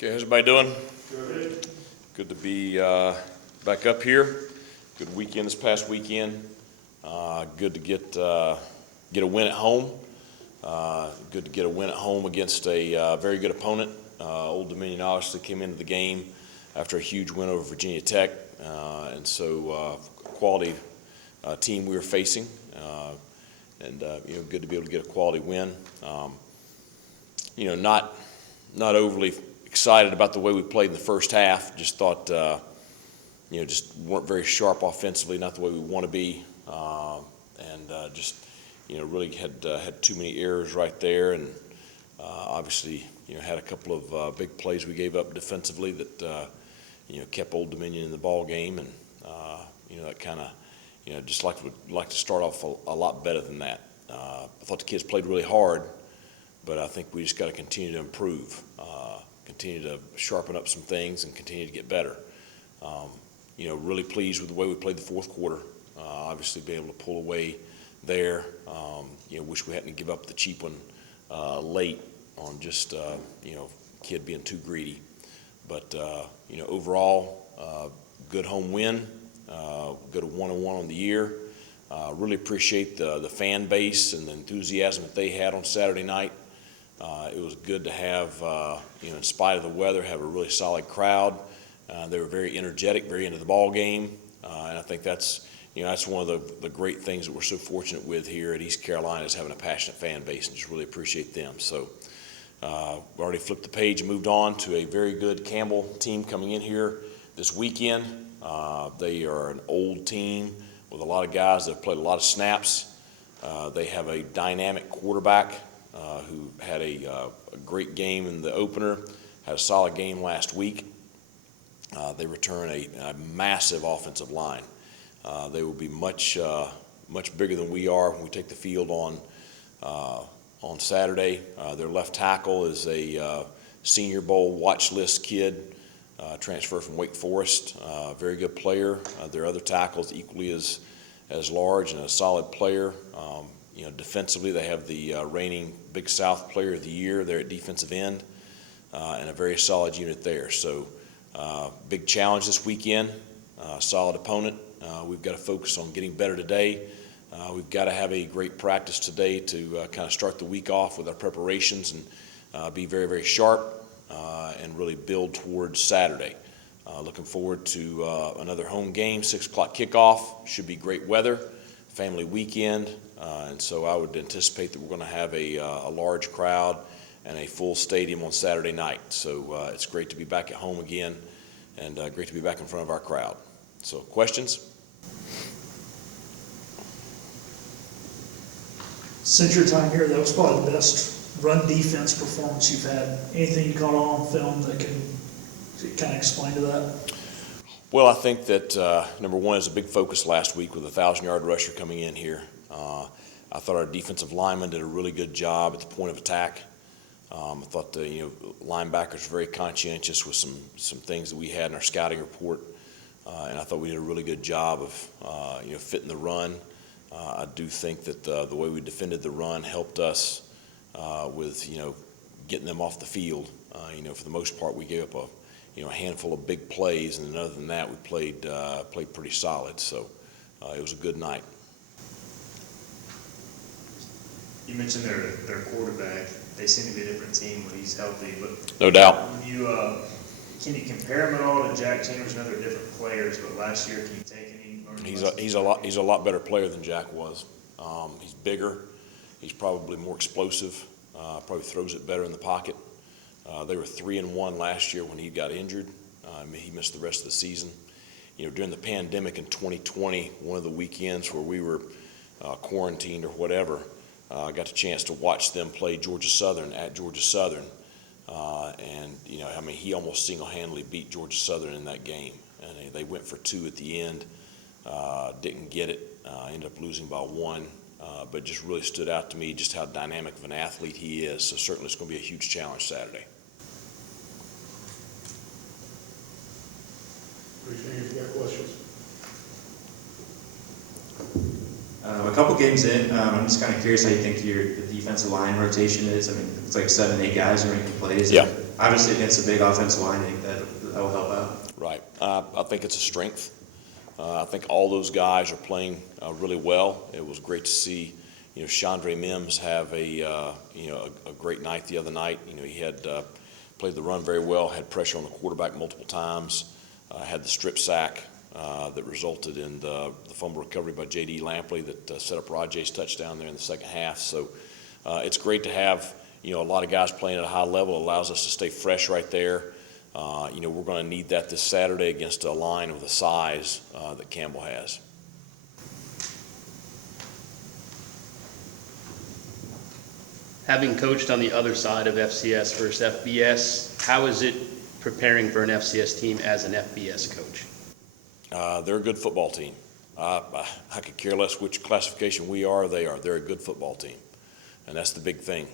Okay, how's everybody doing? Good. Good to be back up here. Good weekend this past weekend. Good to get a win at home. Good to get a win at home against a very good opponent. Old Dominion obviously came into the game after a huge win over Virginia Tech, and so quality team we were facing, and good to be able to get a quality win. Not overly excited about the way we played in the first half. Just thought, just weren't very sharp offensively, not the way we want to be, and really had too many errors right there, and obviously, had a couple of big plays we gave up defensively that, kept Old Dominion in the ball game, and that kind of, just would like to start off a lot better than that. I thought the kids played really hard, but I think we just got to continue to improve. Continue to sharpen up some things and continue to get better. Really pleased with the way we played the fourth quarter. Obviously, being able to pull away there. Wish we hadn't give up the cheap one late on just kid being too greedy. But overall, good home win. Good 1-1 on the year. Really appreciate the fan base and the enthusiasm that they had on Saturday night. It was good to have, in spite of the weather, have a really solid crowd. They were very energetic, very into the ball game, and I think that's one of the great things that we're so fortunate with here at East Carolina is having a passionate fan base, and just really appreciate them. So we already flipped the page and moved on to a very good Campbell team coming in here this weekend. They are an old team with a lot of guys that have played a lot of snaps. They have a dynamic quarterback who had a great game in the opener, had a solid game last week. They return a massive offensive line. They will be much bigger than we are when we take the field on Saturday. Their left tackle is a Senior Bowl watch list kid, transfer from Wake Forest, very good player. Their other tackle is equally as large and a solid player. Defensively, they have the reigning Big South Player of the Year there at defensive end, and a very solid unit there. So, big challenge this weekend, solid opponent. We've got to focus on getting better today. We've got to have a great practice today to kind of start the week off with our preparations and be very, very sharp and really build towards Saturday. Looking forward to another home game, 6 o'clock kickoff. Should be great weather, family weekend. And so I would anticipate that we're going to have a large crowd and a full stadium on Saturday night. So it's great to be back at home again and great to be back in front of our crowd. So questions? Since your time here, that was probably the best run defense performance you've had. Anything you caught on film that can kind of explain to that? Well, I think that number one is a big focus last week with a 1,000-yard rusher coming in here. I thought our defensive linemen did a really good job at the point of attack. I thought the linebackers were very conscientious with some things that we had in our scouting report, and I thought we did a really good job of fitting the run. I do think that the way we defended the run helped us with getting them off the field. For the most part, we gave up a handful of big plays, and then other than that, we played pretty solid. So it was a good night. You mentioned their quarterback. They seem to be a different team when he's healthy. But no doubt. Can you compare him at all to Jack Chambers? I know they're different players, but last year, can you take any? He's a lot better player than Jack was. He's bigger. He's probably more explosive. Probably throws it better in the pocket. They were 3-1 last year when he got injured. He missed the rest of the season. During the pandemic in 2020, one of the weekends where we were quarantined or whatever, I got the chance to watch them play Georgia Southern at Georgia Southern. He almost single-handedly beat Georgia Southern in that game. And they went for 2 at the end, didn't get it, ended up losing by 1. But just really stood out to me just how dynamic of an athlete he is. So certainly it's going to be a huge challenge Saturday. Appreciate it. If you got questions. A couple games in, I'm just kind of curious how you think the defensive line rotation is. I mean, it's like 7, 8 guys are making plays. Yeah. Obviously, against a big offensive line, I think that will help out. Right. I think it's a strength. I think all those guys are playing really well. It was great to see, Chandre Mims have a great night the other night. He had played the run very well, had pressure on the quarterback multiple times, had the strip sack that resulted in the fumble recovery by J.D. Lampley that set up Rajay's touchdown there in the second half. So it's great to have, a lot of guys playing at a high level. It allows us to stay fresh right there. We're going to need that this Saturday against a line of the size that Campbell has. Having coached on the other side of FCS versus FBS, how is it preparing for an FCS team as an FBS coach? They're a good football team. I could care less which classification we are, they are. They're a good football team. And that's the big thing.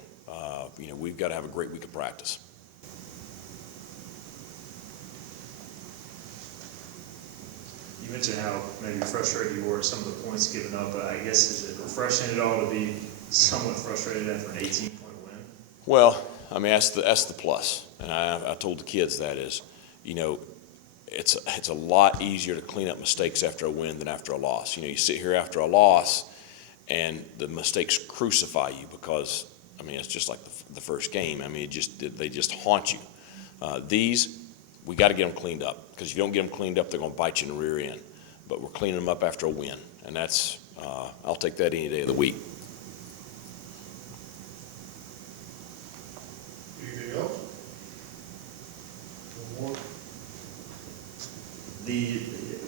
We've got to have a great week of practice. You mentioned how maybe frustrated you were at some of the points given up, but I guess is it refreshing at all to be somewhat frustrated after an 18-point win? Well, I mean, that's the plus. And I told the kids that is, it's a lot easier to clean up mistakes after a win than after a loss. You sit here after a loss and the mistakes crucify you because, it's just like the first game. They just haunt you. We got to get them cleaned up because if you don't get them cleaned up, they're going to bite you in the rear end. But we're cleaning them up after a win, and that's I'll take that any day of the week. Anything else? One more?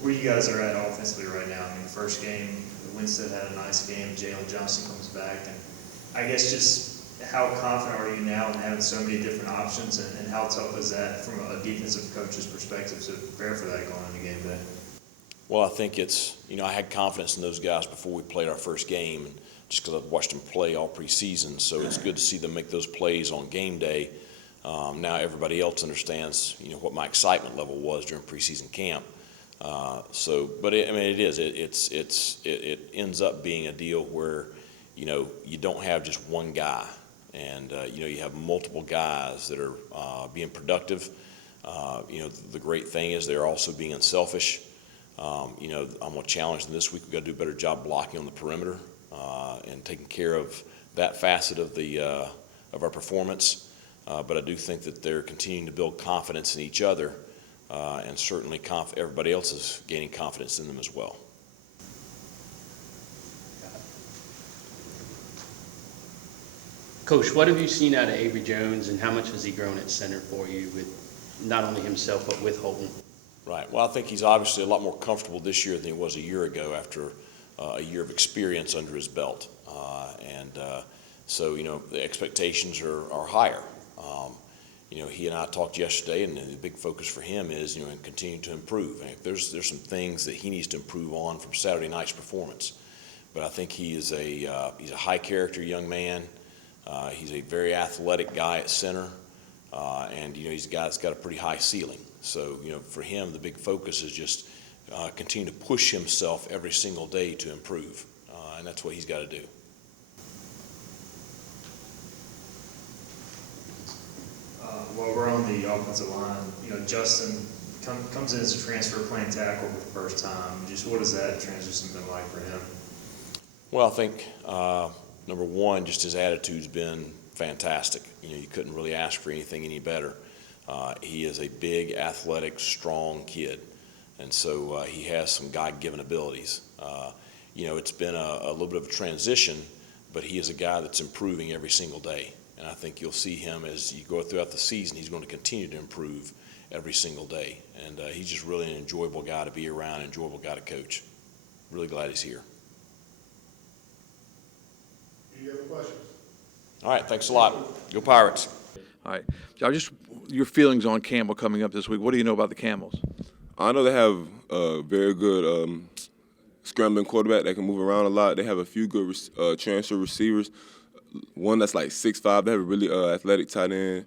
Where you guys are at offensively right now, first game, Winstead had a nice game, Jalen Johnson comes back, and I guess just how confident are you now in having so many different options, and how tough is that from a defensive coach's perspective to prepare for that going into game day? Well, I think it's, I had confidence in those guys before we played our first game, and just because I've watched them play all preseason, so it's good to see them make those plays on game day. Now everybody else understands, what my excitement level was during preseason camp. It ends up being a deal where, you don't have just one guy. And, you have multiple guys that are being productive. The great thing is they're also being unselfish. I'm going to challenge them this week. We've got to do a better job blocking on the perimeter and taking care of that facet of of our performance. But I do think that they're continuing to build confidence in each other, and certainly everybody else is gaining confidence in them as well. Coach, what have you seen out of Avery Jones, and how much has he grown at center for you with not only himself but with Holton? Right. Well, I think he's obviously a lot more comfortable this year than he was a year ago after a year of experience under his belt. So the expectations are higher. He and I talked yesterday, and the big focus for him is, continue to improve. And there's some things that he needs to improve on from Saturday night's performance. But I think he's a high character young man. He's a very athletic guy at center, and he's a guy that's got a pretty high ceiling. So for him, the big focus is just continue to push himself every single day to improve, and that's what he's got to do. While we're on the offensive line, Justin comes in as a transfer playing tackle for the first time. Just what has that transition been like for him? Well, I think number one, just his attitude's been fantastic. You couldn't really ask for anything any better. He is a big, athletic, strong kid, and so he has some God-given abilities. It's been a little bit of a transition, but he is a guy that's improving every single day. And I think you'll see him as you go throughout the season. He's going to continue to improve every single day. And he's just really an enjoyable guy to be around, enjoyable guy to coach. Really glad he's here. Any other questions? All right, thanks a lot. Go Pirates. All right. Just your feelings on Campbell coming up this week. What do you know about the Camels? I know they have a very good scrambling quarterback that can move around a lot. They have a few good transfer receivers. One that's like 6'5". They have a really athletic tight end.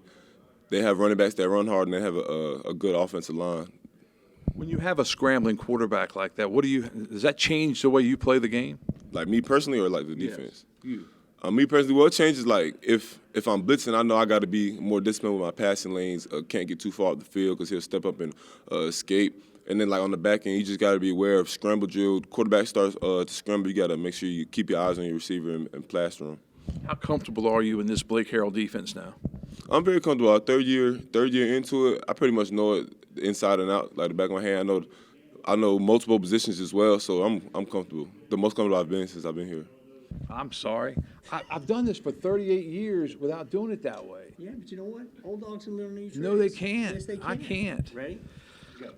They have running backs that run hard, and they have a good offensive line. When you have a scrambling quarterback like that, does that change the way you play the game? Like me personally, or like the defense? Yes, you. Me personally, what changes like if I'm blitzing, I know I got to be more disciplined with my passing lanes. Can't get too far up the field because he'll step up and escape. And then like on the back end, you just got to be aware of scramble drill. Quarterback starts to scramble, you got to make sure you keep your eyes on your receiver and plaster him. How comfortable are you in this Blake Harrell defense now? I'm very comfortable. Third year into it, I pretty much know it inside and out, like the back of my hand. I know multiple positions as well, so I'm comfortable. The most comfortable I've been since I've been here. I'm sorry. I've done this for 38 years without doing it that way. Yeah, but you know what? Old dogs and little new tricks. No, they can't. Yes, they can. I can't. Ready? Go.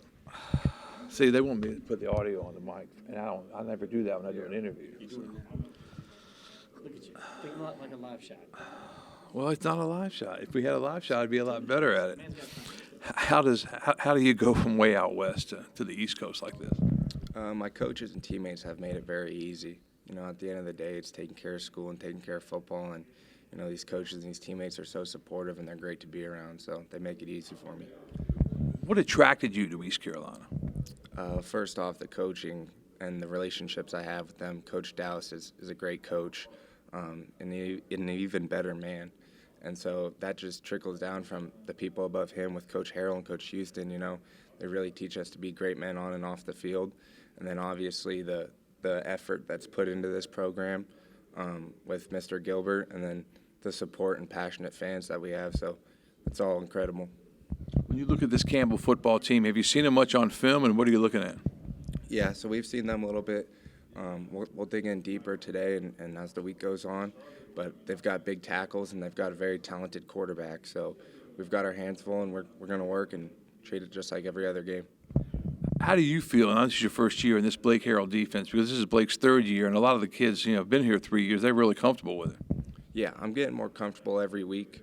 See, they want me to put the audio on the mic, and I never do that when I do an interview. You're doing that. Look at you. Think a lot like a live shot. Well, it's not a live shot. If we had a live shot, I'd be a lot better at it. How do you go from way out west to the East Coast like this? My coaches and teammates have made it very easy. You know, at the end of the day, it's taking care of school and taking care of football, and you know, these coaches and these teammates are so supportive and they're great to be around, so they make it easy for me. What attracted you to East Carolina? First off, the coaching and the relationships I have with them. Coach Dallas is a great coach and an even better man. And so that just trickles down from the people above him with Coach Harrell and Coach Houston. You know, they really teach us to be great men on and off the field. And then obviously the effort that's put into this program with Mr. Gilbert, and then the support and passionate fans that we have. So it's all incredible. When you look at this Campbell football team, have you seen them much on film, and what are you looking at? Yeah, so we've seen them a little bit. We'll dig in deeper today and as the week goes on. But they've got big tackles, and they've got a very talented quarterback. So we've got our hands full, and we're going to work and treat it just like every other game. How do you feel, and this is your first year in this Blake Harrell defense, because this is Blake's third year, and a lot of the kids, have been here 3 years. They're really comfortable with it. Yeah, I'm getting more comfortable every week.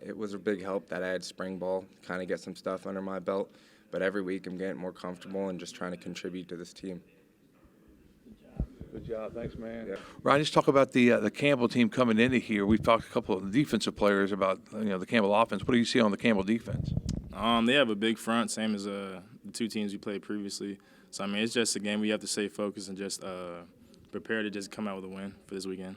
It was a big help that I had spring ball, kind of get some stuff under my belt. But every week I'm getting more comfortable and just trying to contribute to this team. Good job. Thanks, man. Yeah. Ryan, just talk about the Campbell team coming into here. We've talked to a couple of defensive players about the Campbell offense. What do you see on the Campbell defense? They have a big front, same as the two teams we played previously. So, it's just a game we have to stay focused and just prepare to just come out with a win for this weekend.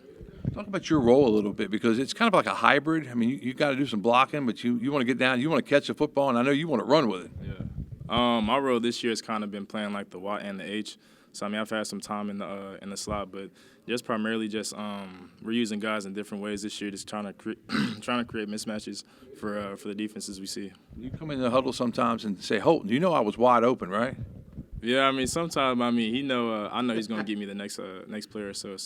Talk about your role a little bit, because it's kind of like a hybrid. You got to do some blocking, but you want to get down, you want to catch the football, and I know you want to run with it. Yeah. My role this year has kind of been playing like the Y and the H. So, I've had some time in the slot, but just primarily just we're using guys in different ways this year, just trying to create mismatches for the defenses we see. You come in the huddle sometimes and say, Holton, you know I was wide open, right? Yeah, sometimes, he know, I know he's going to give me the next player. So,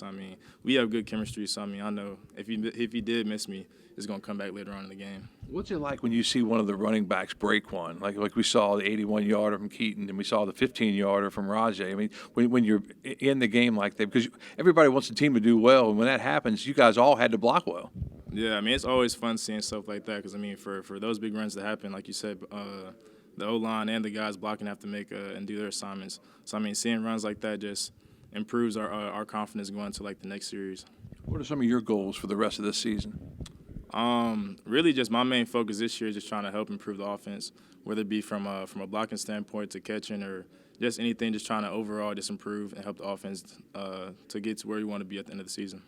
we have good chemistry. So, I know if he did miss me, it's going to come back later on in the game. What's it like when you see one of the running backs break one? Like we saw the 81-yarder from Keaton, and we saw the 15-yarder from Rajay. When you're in the game like that, because everybody wants the team to do well, and when that happens, you guys all had to block well. Yeah, it's always fun seeing stuff like that, because, for those big runs to happen, like you said, the O-line and the guys blocking have to make and do their assignments. So, seeing runs like that just improves our confidence going to, the next series. What are some of your goals for the rest of this season? Really just my main focus this year is just trying to help improve the offense, whether it be from a blocking standpoint to catching or just anything, just trying to overall just improve and help the offense to get to where we want to be at the end of the season.